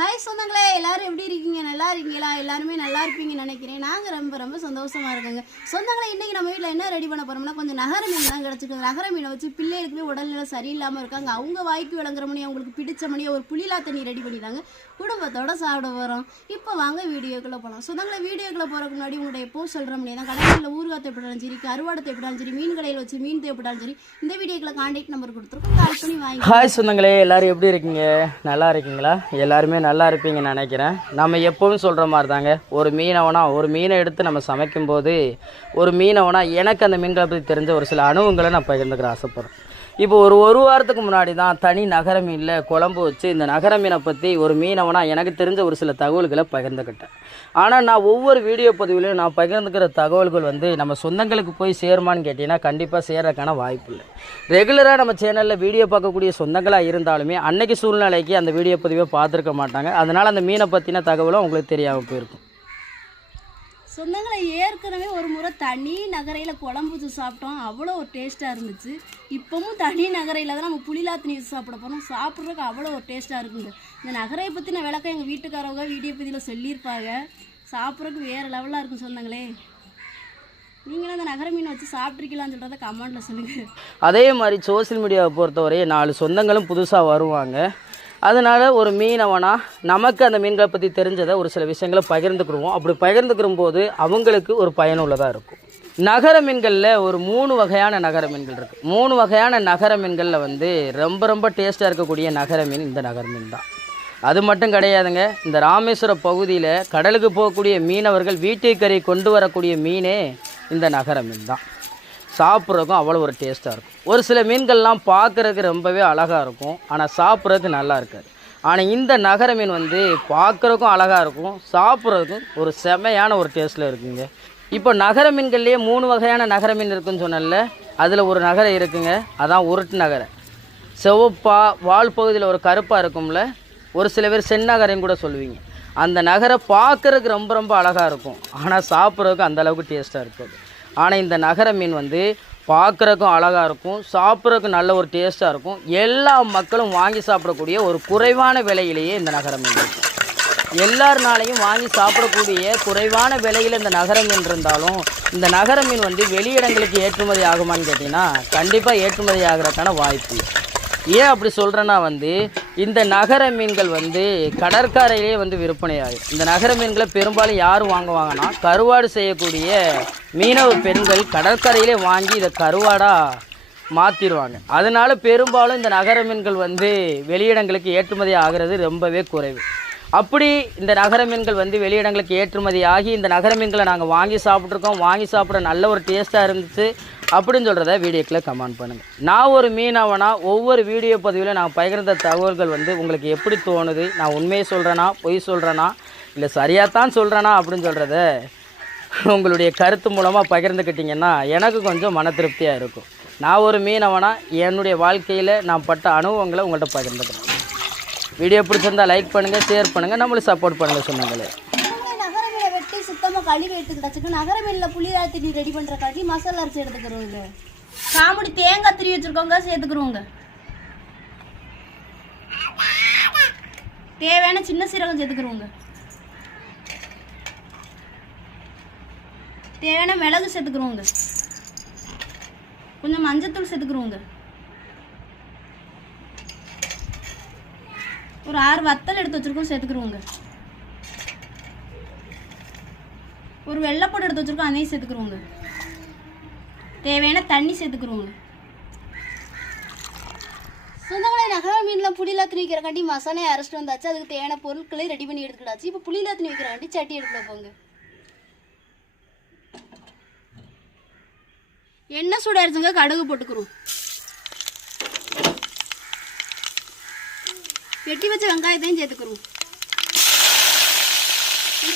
Hi சொந்தங்களே எல்லாரும் எப்படி இருக்கீங்க? நல்லா இருக்கீங்களா? எல்லாருமே நல்லா இருப்பீங்கன்னு நினைக்கிறேன். நாங்கள் ரொம்ப ரொம்ப சந்தோஷமா இருக்கோங்க. சொந்தங்களே இன்றைக்கி நம்ம வீட்டில் என்ன ரெடி பண்ண போறோம்னா கொஞ்சம் நகர மீன்லாம் கிடச்சிருக்கு. நகர மீனை வச்சு பிள்ளைகளுக்குமே உடல்நிலை சரியில்லாமல் இருக்காங்க. அவங்க வாய்க்கு விளங்குற மணி அவங்களுக்கு பிடிச்ச மணியை ஒரு புளிலா தண்ணி ரெடி பண்ணிட்டாங்க குடும்பத்தோட சாப்பிட போகிறோம் இப்போ வாங்க வீடியோக்குள்ளே போகலாம் சொந்தங்களே வீடியோக்குள்ளே போகிறதுக்கு முன்னாடி உங்களுடைய எப்போ சொல்கிற மணி தான் கடைகளில் ஊறுகாய் தேவைப்பட்டாலும் சரி கருவாடை தேப்பிட்டாலும் சரி மீன் கடையில் வச்சு மீன் தேப்பிட்டாலும் சரி இந்த வீடியோக்குள்ள கான்டாக்ட் நம்பர் கொடுத்துருக்கோம். கால் பண்ணி வாங்கி ஹாய் சொந்தங்களே எல்லாரும் எப்படி இருக்கீங்க? நல்லா இருக்கீங்களா? எல்லாருமே நல்லா இருப்பீங்கன்னு நினைக்கிறேன். நம்ம எப்பவும் சொல்கிற மாதிரி தாங்க ஒரு மீனவனா ஒரு மீனை எடுத்து நம்ம சமைக்கும்போது ஒரு மீனவனா எனக்கு அந்த மீன்களை பற்றி தெரிஞ்ச ஒரு சில அனுபவங்களை நான் பகிர்ந்துக்கிற ஆசைப்பட்றேன். இப்போ ஒரு ஒரு வாரத்துக்கு முன்னாடி தான் தனி நகர மீனில் குழம்பு வச்சு இந்த நகர மீனை பற்றி ஒரு மீனவனாக எனக்கு தெரிஞ்ச ஒரு சில தகவல்களை பகிர்ந்துக்கிட்டேன் ஆனால் நான் ஒவ்வொரு வீடியோ பதிவுலையும் நான் பகிர்ந்துக்கிற தகவல்கள் வந்து நம்ம சொந்தங்களுக்கு போய் சேருமான்னு கேட்டிங்கன்னா கண்டிப்பாக சேர்றதுக்கான வாய்ப்பு இல்லை. ரெகுலராக நம்ம சேனலில் வீடியோ பார்க்கக்கூடிய சொந்தங்களாக இருந்தாலுமே அன்னைக்கு சூழ்நிலைக்கு அந்த வீடியோ பதிவை பார்த்துருக்க மாட்டாங்க. அதனால் அந்த மீனை பற்றின தகவலும் உங்களுக்கு தெரியாமல் போயிருக்கும். சொந்தங்களை ஏற்கனவே ஒரு முறை தனி நகரையில் குழம்பு சாப்பிட்டோம். அவ்வளோ ஒரு டேஸ்ட்டாக இருந்துச்சு. இப்போவும் தனி நகரையில் தான் நம்ம புளிலாத்தினி ஊற்றி சாப்பிட போகிறோம் சாப்பிட்றதுக்கு அவ்வளோ ஒரு டேஸ்ட்டாக இருக்குங்க இந்த நகரையை பற்றின விளக்கம் எங்கள் வீட்டுக்காரவங்க வீடியோ பதிவில் சொல்லியிருப்பாங்க. சாப்பிட்றதுக்கு வேறு லெவலாக இருக்கும் சொந்தங்களே. நீங்களும் அந்த நகர மீனை வச்சு சாப்பிட்ருக்கலாம்னு சொல்கிறத கமெண்ட்டில் சொல்லுங்கள் அதே மாதிரி சோஷியல் மீடியாவை பொறுத்தவரை நாலு சொந்தங்களும் புதுசாக வருவாங்க. அதனால் ஒரு மீனவனா நமக்கு அந்த மீன்களை பற்றி தெரிஞ்சதை ஒரு சில விஷயங்களை பகிர்ந்துக்கிடுவோம். அப்படி பகிர்ந்துக்கிற போது அவங்களுக்கு ஒரு பயனுள்ளதாக இருக்கும். நகர மீன்களில் ஒரு மூணு வகையான நகர மீன்கள் இருக்குது மூணு வகையான நகர மீன்களில் வந்து ரொம்ப ரொம்ப டேஸ்ட்டாக இருக்கக்கூடிய நகர மீன் இந்த நகர மீன் தான். அது மட்டும் கிடையாதுங்க இந்த ராமேஸ்வரம் பகுதியில் கடலுக்கு போகக்கூடிய மீனவர்கள் வீட்டுக்கறி கொண்டு வரக்கூடிய மீனே இந்த நகர மீன் தான். சாப்பிட்றதுக்கும் அவ்வளோ ஒரு டேஸ்ட்டாக இருக்கும். ஒரு சில மீன்கள்லாம் பார்க்குறதுக்கு ரொம்பவே அழகாக இருக்கும். ஆனால் சாப்பிட்றதுக்கு நல்லா இருக்காது. ஆனால் இந்த நகர மீன் வந்து பார்க்குறதுக்கும் அழகாக இருக்கும். சாப்பிட்றதுக்கும் ஒரு செமையான ஒரு டேஸ்ட்டில் இருக்குங்க. இப்போ நகர மீன்கள்லேயே மூணு வகையான நகர மீன் இருக்குன்னு சொன்னல அதில் ஒரு நகரம் இருக்குங்க. அதான் உருட்டு நகரை. செவப்பாக வால் பகுதியில் ஒரு கருப்பாக இருக்கும்ல. ஒரு சில பேர் செந்நகரையும் கூட சொல்லுவீங்க. அந்த நகரை பார்க்குறதுக்கு ரொம்ப ரொம்ப அழகாக இருக்கும். ஆனால் சாப்பிட்றதுக்கு அந்த அளவுக்கு டேஸ்ட்டாக இருக்காது. ஆனால் இந்த நகர மீன் வந்து பார்க்குறக்கும் அழகாக இருக்கும் சாப்பிட்றதுக்கு நல்ல ஒரு டேஸ்ட்டாக இருக்கும். எல்லா மக்களும் வாங்கி சாப்பிடக்கூடிய ஒரு குறைவான விலையிலேயே இந்த நகர மீன் இருக்கும் எல்லாருனாலையும் வாங்கி சாப்பிடக்கூடிய குறைவான விலையில் இந்த நகர மீன் இருந்தாலும் இந்த நகர மீன் வந்து வெளியிடங்களுக்கு ஏற்றுமதி ஆகுமான்னு கேட்டிங்கன்னா கண்டிப்பாக ஏற்றுமதி ஆகிறதுக்கான வாய்ப்பு. ஏன் அப்படி சொல்கிறேன்னா வந்து இந்த நகர மீன்கள் வந்து கடற்கரையிலே வந்து விற்பனை ஆகும் இந்த நகர மீன்களை பெரும்பாலும் யார் வாங்குவாங்கன்னா கருவாடு செய்யக்கூடிய மீனவ பெண்கள் கடற்கரையிலே வாங்கி இதை கருவாடாக மாற்றிடுவாங்க அதனால் பெரும்பாலும் இந்த நகர மீன்கள் வந்து வெளியிடங்களுக்கு ஏற்றுமதி ஆகிறது ரொம்பவே குறைவு. அப்படி இந்த நகர மீன்கள் வந்து வெளியிடங்களுக்கு ஏற்றுமதி ஆகி இந்த நகர மீன்களை நாங்கள் வாங்கி சாப்பிட்ருக்கோம் வாங்கி சாப்பிட நல்ல ஒரு டேஸ்ட்டாக இருந்துச்சு. அப்படின்னு சொல்கிறத வீடியோக்கில் கமெண்ட் பண்ணுங்கள் நான் ஒரு மீனவனா ஒவ்வொரு வீடியோ பதிவில் நான் பகிர்ந்த தகவல்கள் வந்து உங்களுக்கு எப்படி தோணுது? நான் உண்மையை சொல்கிறேனா பொய் சொல்கிறேனா இல்லை சரியாக தான் சொல்கிறேனா அப்படின்னு சொல்கிறத உங்களுடைய கருத்து மூலமாக பகிர்ந்துக்கிட்டிங்கன்னா எனக்கு கொஞ்சம் மன திருப்தியாக இருக்கும். நான் ஒரு மீனவனா என்னுடைய வாழ்க்கையில் நான் பட்ட அனுபவங்களை உங்கள்கிட்ட பகிர்ந்துக்கிறேன். வீடியோ பிடிச்சிருந்தால் லைக் பண்ணுங்கள் ஷேர் பண்ணுங்கள் நம்மளுக்கு சப்போர்ட் பண்ணுங்கள் சொன்னாங்களே நகர மீனை வெட்டி சுத்தமாக கழுவி எடுத்துக்கிட்டாச்சுக்கு நகர மீனில் தண்ணி ரெடி பண்ணுற காட்டி மசாலா அரைச்சி எடுத்துக்கிறோங்க காமெடி தேங்காய் திரி வச்சுருக்கோங்க சேர்த்துக்கிறோங்க தேவையான சின்ன சீரகம் சேர்த்துக்கிறோங்க தேவையான மிளகு சேர்த்துக்கிறோங்க கொஞ்சம் மஞ்சத்தூள் சேர்த்துக்கிறோங்க ஒரு ஆறு வத்தல் எடுத்து வச்சிருக்கோம் சேர்த்துக்கிறோங்க ஒரு வெள்ளைப்பூடு எடுத்து வச்சிருக்கோம் அதையும் சேர்த்துக்கிறோங்க தேவையான தண்ணி சேர்த்துக்கிறோங்க சொந்தமலை நகர மீனில் புளிலாத்தினி வைக்கிறக்காண்டி மசாலையை அரைச்சிட்டு வந்தாச்சு. அதுக்கு தேவையான பொருட்களை ரெடி பண்ணி எடுத்துக்கிட்டாச்சு. இப்போ புளிலாத்தினி வைக்கிறாண்டி சட்டி எடுத்துகிட்டு போங்க. எண்ணெய் சூடாயிருச்சுங்க கடுகு போட்டுக்கிறோம். வெட்டி வச்ச வெங்காயத்தையும் சேர்த்துக்கிறோம்.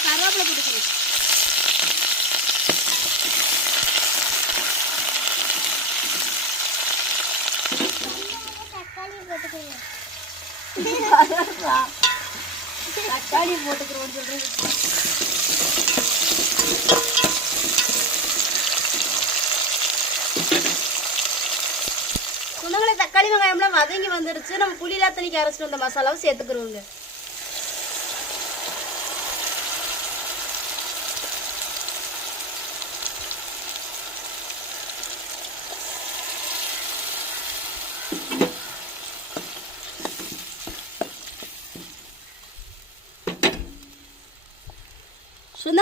கருவேப்பிலை போட்டுக்கிறோம். தக்காளி போட்டுக்கிறோம்னு சொல்றேன் குணங்களை தக்காளி வெங்காயம்லாம் வதங்கி வந்துடுச்சு நம்ம புளிலா தண்ணிக்கு அரைச்சிட்டு வந்த மசாலாவும் சேர்த்துக்கிறோங்க.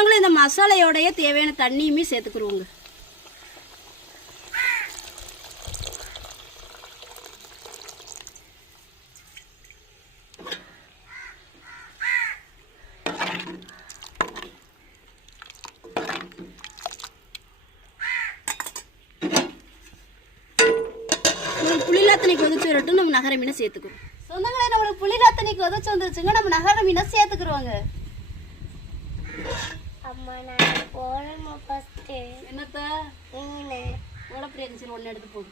சொந்தங்களே இந்த மசாலையோடைய தேவையான தண்ணியுமே சேர்த்துக்குருவோங்க. புளிலாத்தனை கொதிச்சு வரட்டும் நம்ம நகர மீனை சேர்த்துக்கிறோம். சொந்தங்களே நம்மளுக்கு புளிலாத்தனை கொதிச்சு வந்துருச்சுங்க நம்ம நகர மீனை சேர்த்துக்கிறோங்க அம்மா நான் போறேம்மா ஃபர்ஸ்ட் என்னத்த? நீங்க. ஓடப்படி இருந்துச்சு ஒன்று எடுத்து போடு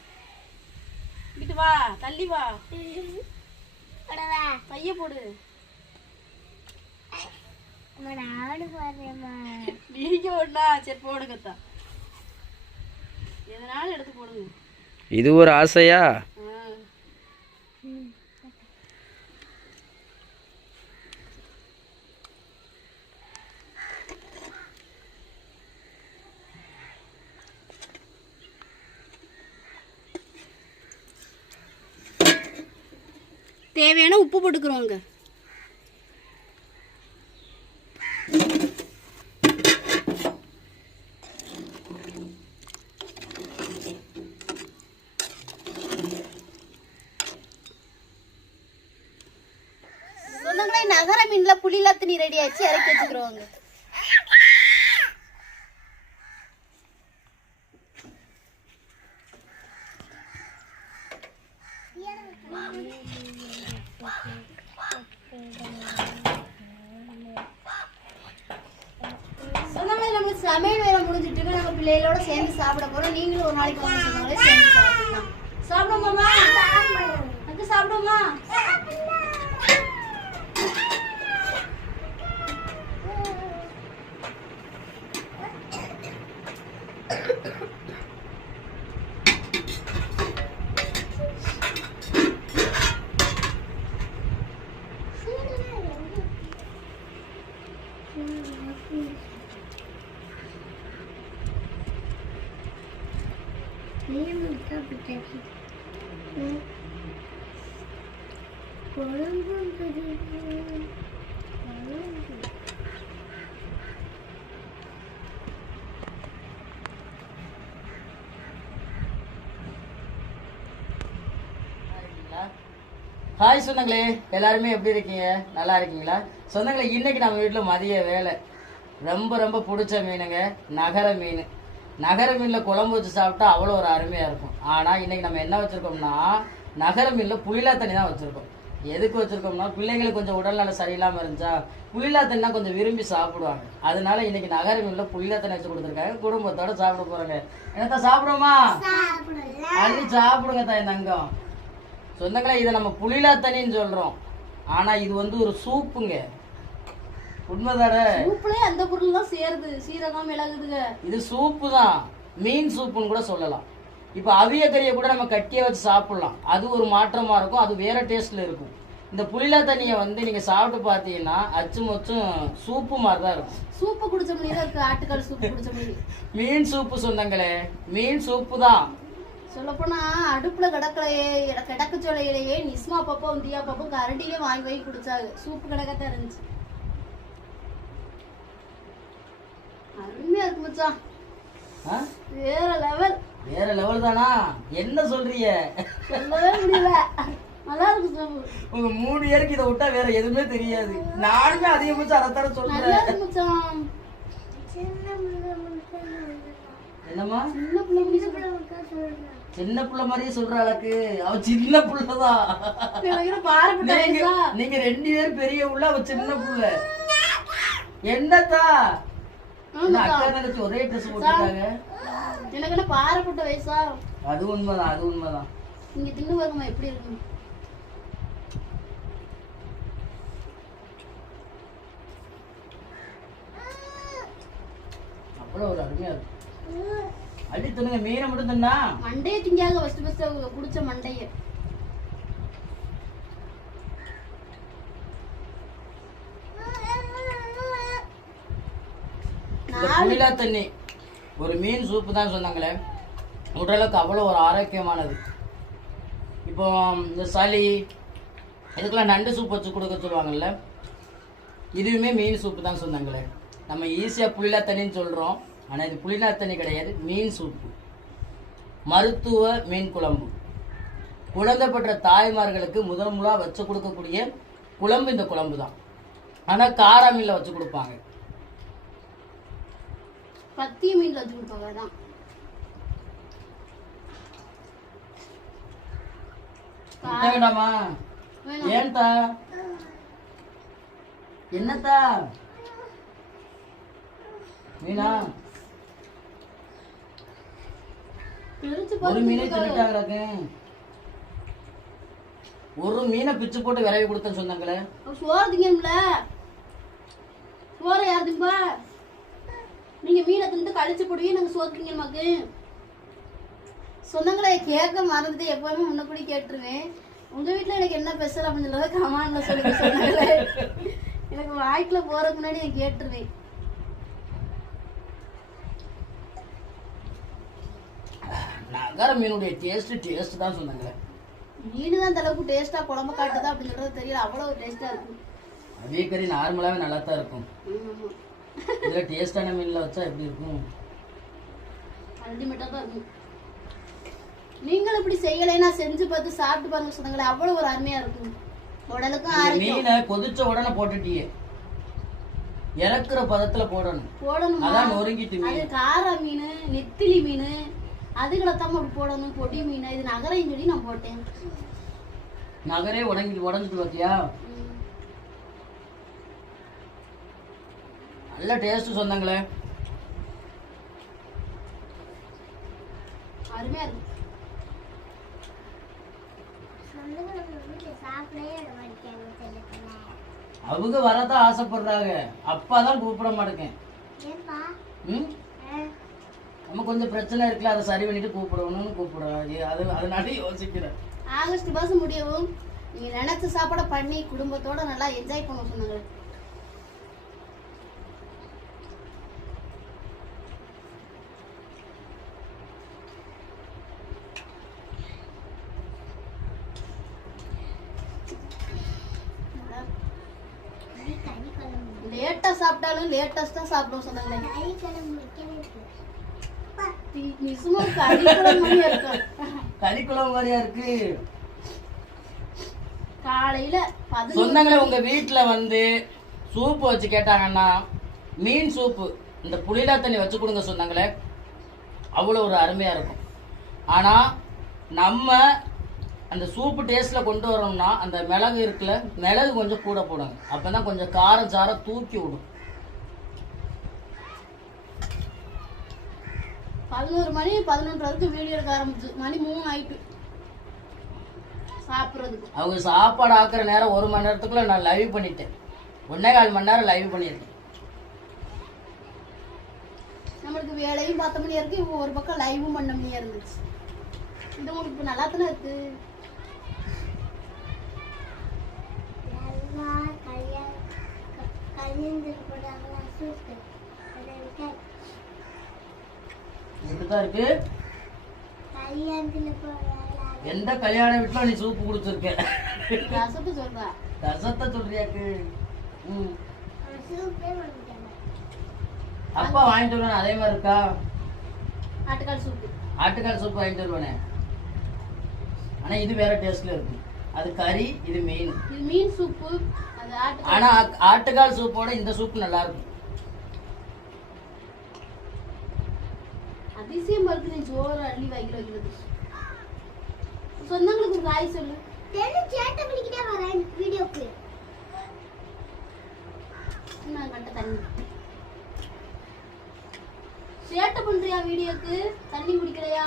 இங்கிட்டு வா தள்ளி வா. பைய போடு. அம்மா நானும் போறேம்மா. நீங்க ஒண்ணா சரி போடுங்கத்தா எதனாலும் எடுத்து போடுங்க. இது ஒரு ஆசையா? தேவையான உப்பு போட்டுக்கிறோங்க. நகர மீன்ல புளிலா தண்ணி ரெடி ஆச்சு இறக்கி வச்சுக்கிறோங்க சமையல் வேலை முடிஞ்சிட்டு நம்ம பிள்ளைகளோட சேர்ந்து சாப்பிட போறோம். நீங்களும் ஒரு நாளைக்கு வந்து சொன்னாலே சேர்ந்து சாப்பிடலாம். சாப்பிடுவோமா அது சாப்பிடுவோமா? ஹாய் சொந்தங்களே. எல்லாருமே எப்படி இருக்கீங்க? நல்லா இருக்கீங்களா? சொந்தங்களே இன்னைக்கு நம்ம வீட்டில் மதிய வேலை. ரொம்ப ரொம்ப பிடிச்ச மீனுங்க. நகர மீன். நகர மீனில் குழம்பு வச்சு சாப்பிட்டா அவ்வளோ ஒரு அருமையாக இருக்கும். ஆனால் இன்னைக்கு நம்ம என்ன வச்சுருக்கோம்னா நகர மீனில் புளிலா தண்ணி தான் வச்சுருக்கோம். எதுக்கு வச்சுருக்கோம்னா பிள்ளைங்களுக்கு கொஞ்சம் உடல்நலம் சரியில்லாமல் இருந்துச்சா புளிலா தண்ணி தான் கொஞ்சம் விரும்பி சாப்பிடுவாங்க. அதனால இன்னைக்கு நகர மீனில் புளிலா தண்ணி வச்சு கொடுத்துருக்காங்க. குடும்பத்தோட சாப்பிட போகிறாங்க என்னத்தா சாப்பிடுவோமா? அள்ளி சாப்பிடுங்க தாய் தங்கம். சொந்தங்களே இதை நம்ம புளிலா தண்ணின்னு சொல்றோம். ஆனா இது வந்து ஒரு சூப்புங்க. உண்மைதானே? உப்புலயே அந்த பொருள் தான் சேருது. சீரகம் மிளகுதுங்க இது சூப்பு தான் மீன் சூப்புன்னு கூட சொல்லலாம். இப்போ அவிய கறியை கூட நம்ம கட்டியை வச்சு சாப்பிடலாம். அது ஒரு மாற்றமா இருக்கும். அது வேற டேஸ்ட்ல இருக்கும். இந்த புளிலா தண்ணியை வந்து நீங்க சாப்பிட்டு பார்த்தீங்கன்னா அச்சு மொச்சும் சூப்பு மாதிரி தான் இருக்கும். சூப்பு குடிச்ச மாதிரி தான் இருக்கு. ஆட்டுக்கால் சூப்பு குடிச்ச மாதிரி. மீன் சூப்பு சொந்தங்களே மீன் சூப்பு தான் சொல்லப்போனா அடுப்புல கிடக்கலையே கிடக்க சொல்லையிலேயே நிஸ்மா பாப்பாவும் தியா பாப்பும் கரண்டிலே வாங்கி வாங்கி குடிச்சாங்க. சூப்பு கிடக்கத்தான் இருந்துச்சு அருமையா இருக்கு மச்சான்? வேற லெவல் வேற லெவல் தானா? என்ன சொல்றீங்க? சொல்லவே முடியல. நல்லா இருக்கு சூப்பு உங்க மூணு பேருக்கு இதை விட்டா வேற எதுவுமே தெரியாது. நானுமே அதிகபட்சம் அதைத்தான நல்லா சொல்றேன் மச்சான். என்னம்மா? சின்ன பிள்ளை முடிச்சு சின்ன புள்ள மாதிரியே சொல்ற அளவுக்கு. அவ சின்ன புள்ளதான் நீங்க ரெண்டு பேரும் பெரிய புள்ள அவ சின்ன புள்ள. என்னத்தா? ஒரே ட்ரெஸ் போட்டுருக்காங்க. எனக்கு என்ன வயசா அது உண்மைதான் அது உண்மைதான். நீங்க தின்னு பாருங்கம்மா எப்படி இருக்கு அவ்வளவு ஒரு அருமையா இருக்கு. அடி துணுங்க மீனை மட்டும் தின்னா. மண்டைய திங்காக ஃபர்ஸ்ட் ஃபர்ஸ்ட் குடிச்ச மண்டைய. இந்த புளிலா தண்ணி. ஒரு மீன் சூப்பு தான் சொன்னாங்களே. உடலுக்கு அவ்வளோ ஒரு ஆரோக்கியமானது. இப்போ இந்த சளி இதுக்கெல்லாம் நண்டு சூப் வச்சு கொடுக்க சொல்லுவாங்கல்ல. இதுவுமே மீன் சூப்பு தான் சொன்னாங்களே. நம்ம ஈஸியாக புளிலா தண்ணின்னு சொல்கிறோம் ஆனால் இது புளிலா தண்ணி கிடையாது மீன் சூப்பு. மருத்துவ மீன் குழம்பு. குழந்தை பெற்ற தாய்மார்களுக்கு முதல் முதலாக வச்சு கொடுக்கக்கூடிய குழம்பு இந்த குழம்பு தான் ஆனால் காரா மீனில் வச்சு கொடுப்பாங்க. பத்திய மீன்ல வச்சு கொடுப்பாங்க அதான் வேண்டாமா. ஏன்தா என்னத்தா? மீனா? ஒரு மீனை தின்னுட்டாங்க ஒரு மீனை பிச்சு போட்டு விரைவி கொடுத்தேன்னு சொன்னாங்களே. சோறு திங்கணும்ல. சோறு யார் நீங்க மீனை தின்னு கழிச்சு போடுவீங்க நாங்க சோறு திங்கணுமாக்கு சொந்தங்களை கேட்க மறந்துட்டு எப்பவுமே முன்னக்கூடி கேட்டுருவேன். உங்க வீட்ல எனக்கு என்ன ஸ்பெஷல் அப்படின்னு சொல்லி கமாண்ட்ல சொல்லி சொன்னாங்களே எனக்கு வாய்க்குள்ள போறதுக்கு முன்னாடி நான் கேட்டுருவேன். நகர மீனுடைய டேஸ்ட் டேஸ்ட் தான் சொன்னாங்களே மீன் தான் அந்த அளவுக்கு டேஸ்டா குழம்பு காட்டுதா அப்படின்னு சொல்றது தெரியல அவ்வளவு டேஸ்டா இருக்கும். அதே கறி நார்மலாகவே நல்லா தான் இருக்கும். இதில் டேஸ்டான மீனில் வச்சா எப்படி இருக்கும்? அல்டிமேட்டா தான் இருக்கும். நீங்களும் இப்படி செய்யலைன்னா செஞ்சு பார்த்து சாப்பிட்டு பாருங்க சொந்தங்களே அவ்வளவு ஒரு அருமையா இருக்கும். உடலுக்கும் ஆரோக்கியம். மீனை கொதிச்ச உடனே போட்டுட்டியே. இறக்குற பதத்துல போடணும். போடணுமா? அதான் நொறுங்கிட்டு அது கார மீன் நெத்திலி மீன் அதுகளை தான் அப்படி போடணும். பொடி மீன் இது நகரையும் சொல்லி நான் போட்டேன். நகரே உடங்கிட்டு உடஞ்சிட்டு பார்த்தியா ம். நல்ல டேஸ்ட் சொன்னாங்களே. அருமையா அவங்க வரதான் ஆசைப்படுறாங்க. அப்பாதான் கூப்பிட மாட்டேங்க. ஏன்பா? ம்? நம்ம கொஞ்சம் பிரச்சனை இருக்குல்ல அதை சரி பண்ணிட்டு கூப்பிடணும்னு கூப்பிடுறாங்க. அது அதனால யோசிக்கிறேன். ஆகஸ்ட் மாசம் முடியவும் நீங்க நினைச்ச சாப்பாடை பண்ணி குடும்பத்தோட நல்லா என்ஜாய் பண்ண சொன்னாங்க கறி கறி குழம்பு லேட்டா சாப்பிட்டாலும் லேட்டஸ்டா சாப்பிடுவோம் சொன்னாங்களே கறி குழம்பு வைக்கவே இருக்கு. நிஜமா கறிக்குழம்பு மாதிரியா மாதிரியா இருக்கு. காலையில சொந்தங்களே உங்க வீட்டுல வந்து சூப்பு வச்சு கேட்டாங்கன்னா மீன் சூப்பு இந்த புளிலா தண்ணி வச்சு கொடுங்க சொன்னாங்களே அவ்வளோ ஒரு அருமையா இருக்கும். ஆனா நம்ம அந்த சூப்பு டேஸ்ட்ல கொண்டு வரணும்னா அந்த மிளகு இருக்குல்ல மிளகு கொஞ்சம் கூட போடுங்க. அப்பதான் கொஞ்சம் காரம் சாரம் தூக்கி விடும். பதினோரு மணி பதினொன்று வரைக்கும் வீடியோ எடுக்க ஆரம்பிச்சு. மணி மூணு ஆயிட்டு. சாப்பிட்றதுக்கு. அவங்க சாப்பாடு ஆக்குற நேரம் ஒரு மணி நேரத்துக்குள்ள நான் லைவ் பண்ணிட்டேன். ஒன்னே கால் மணி நேரம் லைவ் பண்ணியிருக்கேன். நம்மளுக்கு வேலையும் பத்து மணி வரைக்கும் இப்போ ஒரு பக்கம் லைவும் பண்ண மணியா இருந்துச்சு. இந்த உங்களுக்கு இப்போ நல்லா தானே இருக்கு? கல்யாணத்துக்கு போட்டாங்களா சூப்பு அதை விட்டா இப்படிதான் இருக்கு? எந்த கல்யாண வீட்டுல நீ சூப்பு குடிச்சிருக்க ரசத்தை சொல்றா. ரசத்தை சொல்றியாக்கு? ம். சூப்பே அப்பா வாங்கிட்டு வருவானே அதே மாதிரி இருக்கா? ஆட்டுக்கால் சூப்பு. ஆட்டுக்கால் சூப் வாங்கிட்டு வருவானே. ஆனா இது வேற டேஸ்ட்ல இருக்கும் அது கறி இது மீன். இது மீன் சூப்பு. ஆனா ஆ- ஆட்டுக்கால் சூப்போட இந்த சூப் நல்லா இருக்கும். அதிசயமா இருக்கு நீ சோறு அள்ளி வைக்கிற வைக்கிறது. சொந்தங்களுக்கு ஒரு காய் சொல்லு. தெரியல சேட்டை பண்ணிக்கிட்டே வரேன் வீடியோக்கு. நான் கட்ட தண்ணி. சேட்டை பண்றியா வீடியோக்கு? தண்ணி குடிக்கலையா?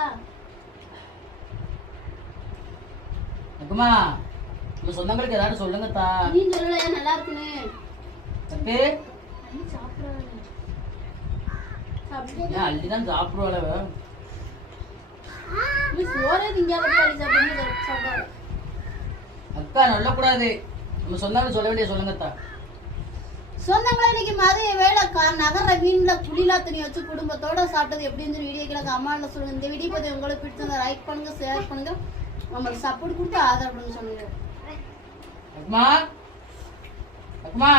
அக்குமா உங்க சொந்தங்களுக்கு ஏதாவது சொல்லுங்க தா நீ சொல்லலையா? நல்லா இருக்குன்னு தம்பி அள்ளி சாப்பிடுறாங்க சாப்பிடு ஏன் அள்ளிதான் சாப்பிடுவாள சோறே திங்காத அக்கா சொல்லக்கூடாது. நம்ம சொந்தங்கள் சொல்ல வேண்டிய சொல்லுங்க தா சொந்தங்களே இன்னைக்கு மதிய வேலை கா- நகர மீன்ல புளிலா தண்ணி வச்சு குடும்பத்தோட சாப்பிட்டது எப்படி இருந்து வீடியோ கிழக்கு அம்மாவில் சொல்லுங்க. இந்த வீடியோ பத்தி உங்களுக்கு பிடிச்சிருந்தா லைக் பண்ணுங்க ஷேர் பண்ணுங்க. நம்மளுக்கு சப்போர்ட் கொடுத்து ஆதரவு பண்ணுங்க சொல்லுங்க. அக்குமா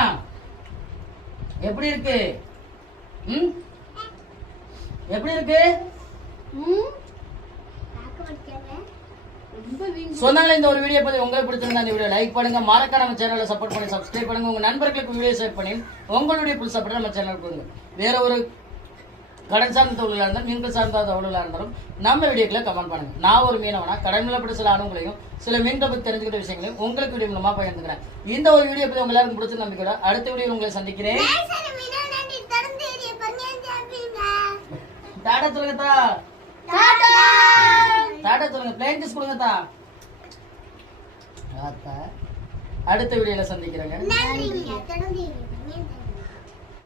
எப்படி இருக்கு? ம்? எப்படி இருக்கு? சொன்னாங்களே இந்த ஒரு வீடியோ பத்தி உங்களுக்கு பிடிச்சிருந்தா இந்த வீடியோ லைக் பண்ணுங்க. மறக்காம நம்ம சேனலை சப்போர்ட் பண்ணி சப்ஸ்கிரைப் பண்ணுங்க. உங்க நண்பர்களுக்கு வீடியோ ஷேர் பண்ணி உங்களுடைய புல் சப்போர்ட் நம்ம சேனலுக்கு கொடுங்க. வேற ஒரு கடன் சார்ந்த தொழிலாக இருந்தாலும் மீன்கள் சார்ந்த தொழிலாக இருந்தாலும் நம்ம வீடியோக்களை கமெண்ட் பண்ணுங்க. நான் ஒரு மீனவனா கடன்ல பட்ட சில அனுங்களையும் சில மீன்களை பத்தி தெரிஞ்சுக்கிட்ட விஷயங்களையும் உங்களுக்கு வீடியோ மூலமா பகிர்ந்துக்கிறேன். இந்த ஒரு வீடியோ பத்தி உங்க எல்லாருக்கும் பிடிச்ச நம்பிக்கையோட அடுத்த வீடியோ உங்களை சந்திக்கிறேன் சரி மீனா நன்றி திறந்து எரிய பங்கேன் சாப்பிடுங்க டாடா சொல்லுங்க தா. டாடா. சொல்லுங்க பிளேன் கிஸ் கொடுங்க தா. ஆத்தா. அடுத்த வீடியோல சந்திக்கிறேங்க.